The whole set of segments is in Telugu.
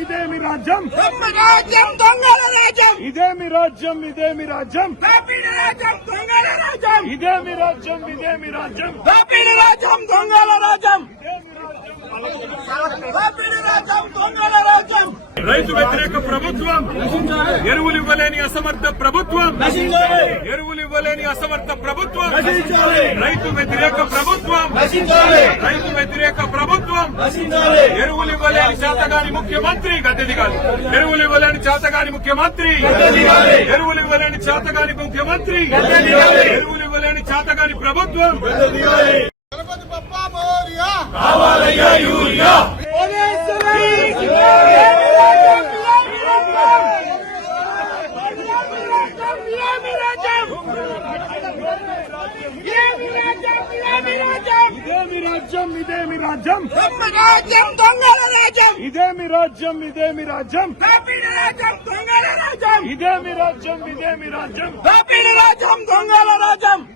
İde mi racım, dongalar racım. İde mi racım, dongalar racım. రైతు వ్యతిరేక ప్రభుత్వం ఎరువులు ఇవ్వలేని అసమర్థ ప్రభుత్వం ఎరువులు ఇవ్వలేని అసమర్థ ప్రభుత్వం రైతు వ్యతిరేక ప్రభుత్వం రైతు వ్యతిరేక ప్రభుత్వం ఎరువులు ఇవ్వలేని చేతగాని ముఖ్యమంత్రి గద్దెది కాదు ఎరువులు ఇవ్వలేని చేతగాని ముఖ్యమంత్రి ఎరువులు ఇవ్వలేని చేతగాని ముఖ్యమంత్రి ఎరువులు ఇవ్వలేని చేతగాని ప్రభుత్వం İdem mi rajam idem mi rajam İdem mi rajam idem mi rajam Ben bir rajam dongala rajam İdem mi rajam idem mi rajam Ben bir rajam dongala rajam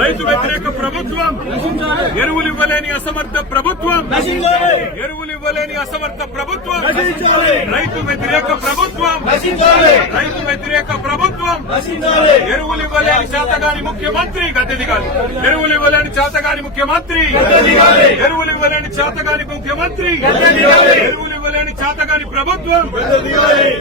రైతు వ్యతిరేక ప్రభుత్వం ఎరువులు ఇవ్వలేని అసమర్థ ప్రభుత్వం ఎరువులు ఇవ్వలేని అసమర్థ ప్రభుత్వం రైతు వ్యతిరేక ప్రభుత్వం రైతు వ్యతిరేక ప్రభుత్వం ఎరువులు ఇవ్వలేని చేతగాని ముఖ్యమంత్రి గతది కాదు ఎరువులు ఇవ్వలేని చేతగాని ముఖ్యమంత్రి ఎరువులు ఇవ్వలేని చేతగాని ముఖ్యమంత్రి ఎరువులు ఇవ్వలేని చేతగాని ప్రభుత్వం